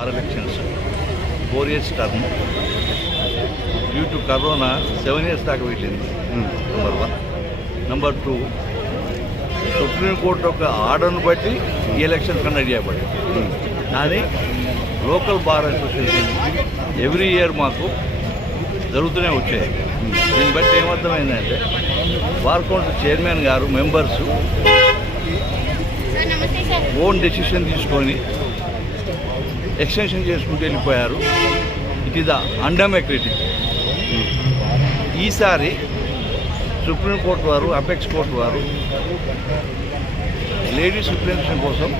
Are elections 4 years term due to corona 7 years దాకా వెళ్ళింది. Number 1. Number 2, supreme court యొక్క ఆర్డర్ను బట్టి ఈ ఎలక్షన్ కండక్ట్ చేయబడింది. కానీ local bar association every year మాకు జరుగుతూనే వచ్చాయి. దీన్ని బట్టి ఏమర్థమైందంటే బార్ కౌన్సిల్ చైర్మన్ గారు మెంబర్సు ఓన్ డెసిషన్ తీసుకొని ఎక్స్టెన్షన్ చేసుకుంటూ వెళ్ళిపోయారు. It is the undemocratic. ఈసారి సుప్రీంకోర్టు వారు, అపెక్స్ కోర్టు వారు లేడీస్ రిప్రజెంటేషన్ కోసం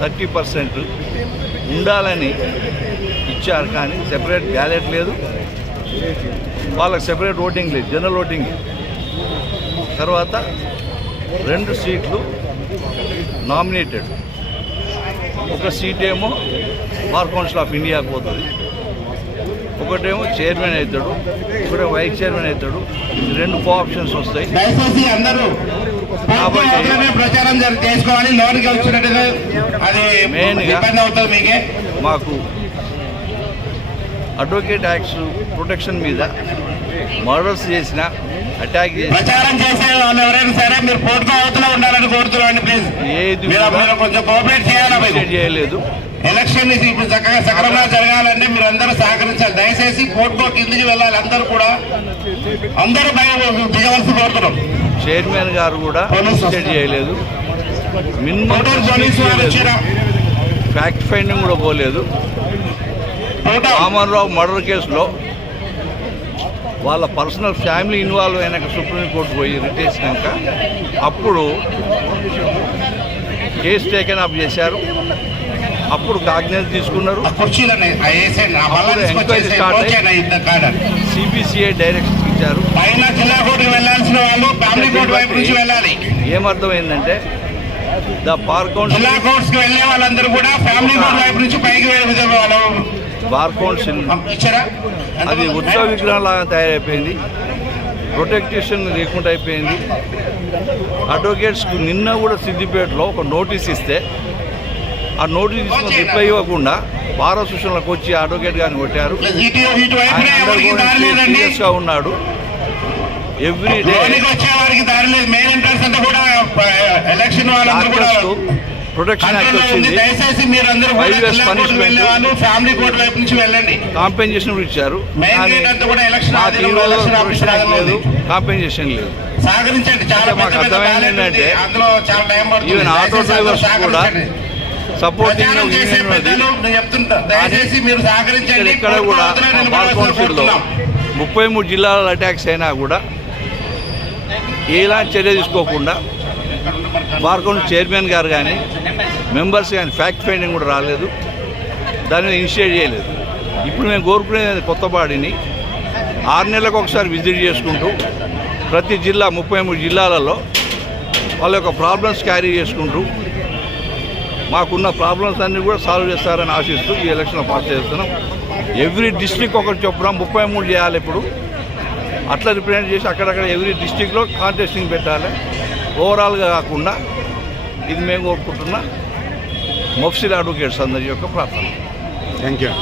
30% ఉండాలని ఇచ్చారు. కానీ సెపరేట్ బ్యాలెట్ లేదు, వాళ్ళకి సెపరేట్ ఓటింగ్ లేదు, జనరల్ ఓటింగ్. తర్వాత 2 సీట్లు నామినేటెడ్. ఒక సీట్ ఏమో బార్ కౌన్సిల్ ఆఫ్ ఇండియాకి పోతుంది, ఒకటేమో చైర్మన్ అవుతాడు, ఒకటే వైస్ చైర్మన్ అవుతాడు. 2 ఆప్షన్స్ వస్తాయి. మెయిన్గా మాకు అడ్వకేట్ యాక్ట్స్ ప్రొటెక్షన్ మీద మర్డర్స్ చేసిన, అటాక్ చేసిన ఏది చేయలేదు. ఎలక్షన్ ఇప్పుడు చక్కగా సక్రమంగా జరగాలంటే మీరు అందరూ సహకరించాలి. దయచేసి కోర్టుకో కిందికి వెళ్ళాలి. అందరూ కూడా అందరూ దిగవలసి కోరుతున్నాం. చైర్మన్ గారు కూడా చేయలేదు, మినిమం ఫ్యాక్ట్ ఫైండింగ్ కూడా పోలేదు. రామన్రావు మర్డర్ కేసులో వాళ్ళ పర్సనల్ ఫ్యామిలీ ఇన్వాల్వ్ అయినాక సుప్రీంకోర్టు పోయి రిట్ చేసినాక అప్పుడు కేసు టేకెన్ అప్ చేశారు. అప్పుడు కాగ్నిజెన్స్ తీసుకున్నారు. ఎంక్వైరీ స్టార్ట్ అయ్యి సిబిసిఐ డైరెక్షన్ ఇచ్చారు. ఏమర్థమైందంటే the bar council bar council అది ఉత్సవ విగ్రహం లాగా తయారైపోయింది. ప్రొటెక్టేషన్ లేకుండా అయిపోయింది. అడ్వకేట్స్కు నిన్న కూడా సిద్దిపేటలో ఒక నోటీస్ ఇస్తే ఆ నోటీస్ తీసుకున్న రిప్లై ఇవ్వకుండా బార్ అసోసియేషన్లకు వచ్చి అడ్వకేట్ గారిని కొట్టారు. సీరియస్గా ఉన్నాడు. ఎవ్రీ డే ప్రొటెక్షన్ యాక్ట్ వచ్చింది. 5 years పనిష్మెంట్, కాంపెన్సేషన్ కూడా ఇచ్చారు. ప్రొటెక్షన్ యాక్ట్ లేదు, కాంపెన్సేషన్ లేదు. మాకు అర్థమైంది ఏంటంటే ఈవెన్ ఆటో డ్రైవర్స్ కూడా సపోర్టింగ్ ఇక్కడ కూడా బార్ కౌన్సిల్లో 33 జిల్లాల అటాక్స్ అయినా కూడా ఎలాంటి చర్య తీసుకోకుండా బార్ కౌన్సిల్ చైర్మన్ గారు కానీ మెంబర్స్ కానీ ఫ్యాక్ట్ ఫైండింగ్ కూడా రాలేదు, దాని మీద ఇనిషియేట్ చేయలేదు. ఇప్పుడు మేము కోరుకునేది కొత్త బాడీని 6 నెలలకు ఒకసారి విజిట్ చేసుకుంటూ ప్రతి జిల్లా 33 జిల్లాలలో వాళ్ళ యొక్క ప్రాబ్లమ్స్ క్యారీ చేసుకుంటూ మాకున్న ప్రాబ్లమ్స్ అన్నీ కూడా సాల్వ్ చేస్తారని ఆశిస్తూ ఈ ఎలక్షన్లో పాస్ చేస్తున్నాం. ఎవ్రీ డిస్ట్రిక్ట్ ఒకటి చొప్పున 33 చేయాలి. ఇప్పుడు అట్లా రిప్రజెంట్ చేసి అక్కడక్కడ ఎవ్రీ డిస్ట్రిక్ట్లో కాంటెస్టింగ్ పెట్టాలి. ఓవరాల్గా కాకుండా ఇది మేము కోరుకుంటున్న మఫ్సిల్ అడ్వకేట్స్ అందరి యొక్క ప్రార్థన. Thank you.